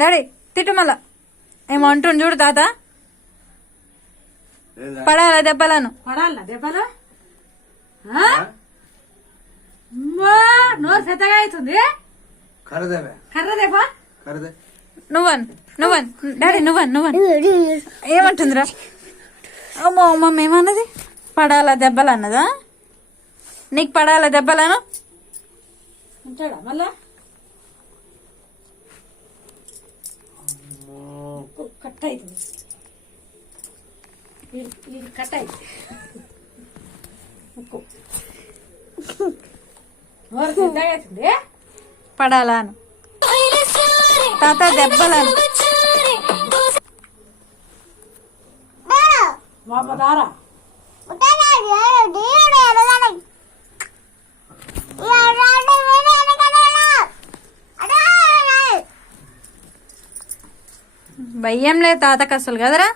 Daddy తిట్టు మళ్ళా ఏమంటుండు చూడు తాత. పడాలా దెబ్బలను? పడాలా దెబ్బలు? నోరు పెద్దగా అవుతుంది. కర్ర దెబ్బ నువ్వన్ డాడీ నువ్వన్ ఏమంటుందిరా? అమ్మో అమ్మమ్మ ఏమన్నది? పడాలా దెబ్బలు అన్నదా? నీకు పడాలా దెబ్బలను? ఉంటాడా మళ్ళా? కట్ అవుతుంది, కట్ అవుతుంది. నోరు పెద్దగా అవుతుంది. పడాలా అను తాత దెబ్బలను. వాపదారా భయం లేదు తాతకు అసలు కదరా.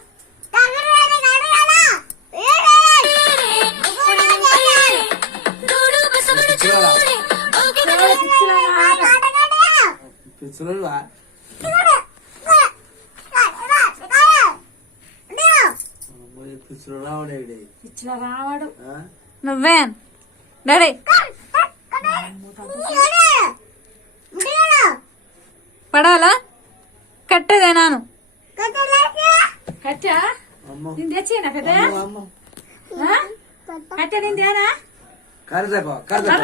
రావాడు. నువ్వే డాడీ పడాలా? కట్టేదేనాను కట్టా నేను తెచ్చిన పెద్ద కట్టె నేను తేనా? కర్ర తేనా?